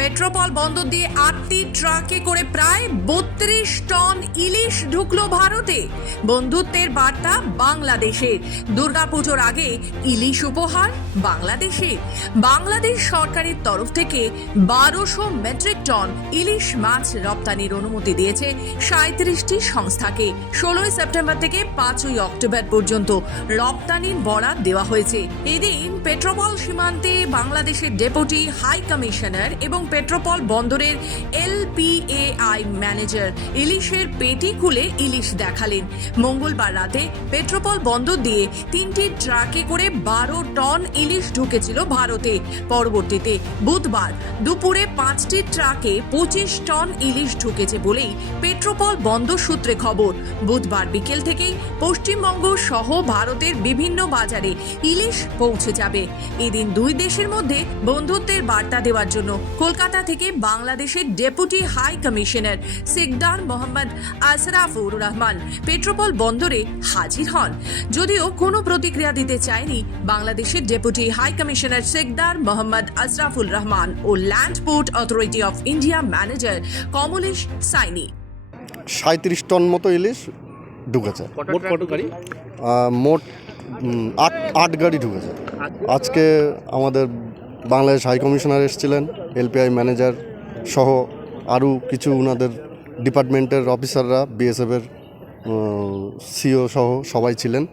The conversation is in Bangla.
পেট্রোপল বন্দর দিয়ে আটটি ট্রাকে করে প্রায় বত্রিশ টন ইলিশ ঢুকলো ভারতে। বন্ধুত্বের বার্তা বাংলাদেশের। দুর্গাপুজোর আগে ইলিশ উপহার বাংলাদেশে। বাংলাদেশ সরকারের তরফ থেকে বারোশো মেট্রিক টন ইলিশ মাছ রপ্তানির অনুমতি দিয়েছে সাঁত্রিশটি সংস্থাকে। ষোলোই সেপ্টেম্বর থেকে পাঁচই অক্টোবর পর্যন্ত রপ্তানির বরাদ দেওয়া হয়েছে। এদিন পেট্রোপল সীমান্তে বাংলাদেশের ডেপুটি হাই কমিশনার এবং পেট্রোপল বন্দরের এলপিএআই ম্যানেজার ইলিশের পেটি খুলে ইলিশ দেখালেন। মঙ্গলবার রাতে পেট্রোপল বন্দর দিয়ে তিনটি ট্রাকে করে বারো টন ইলিশ ঢুকেছিল ভারতে। পরবর্তীতে বুধবার দুপুরে পাঁচটি ট্রাকে পঁচিশ টন ইলিশ ঢুকেছে বলেই পেট্রোপল বন্দর সূত্রে খবর। বুধবার বিকেল থেকেই পশ্চিমবঙ্গ সহ ভারতের বিভিন্ন বাজারে ইলিশ পৌঁছে যাবে। এদিন দুই দেশের মধ্যে বন্ধুত্বের বার্তা দেওয়ার জন্য কলকাতা থেকে বাংলাদেশের deputy high commissioner Sikdar Mohammad Asrafur Rahman Petrapole বন্দরে হাজির হন। যদিও কোনো প্রতিক্রিয়া দিতে চায়নি বাংলাদেশের deputy high commissioner Sikdar Mohammad Ashraful Rahman O land port authority of India manager Kamlesh Saini. সাঁত্রিশ টন মতো ইলিশ ঢুকেছে। মোট কত গাড়ি? মোট আট আট গাড়ি ঢুকেছে। আজকে আমাদের বাংলাদেশ হাই কমিশনার এসেছিলেন, এলপিআই ম্যানেজার সহ আরও কিছু ওনাদের ডিপার্টমেন্টের অফিসাররা, বিএসএফের সিও সহ সবাই ছিলেন।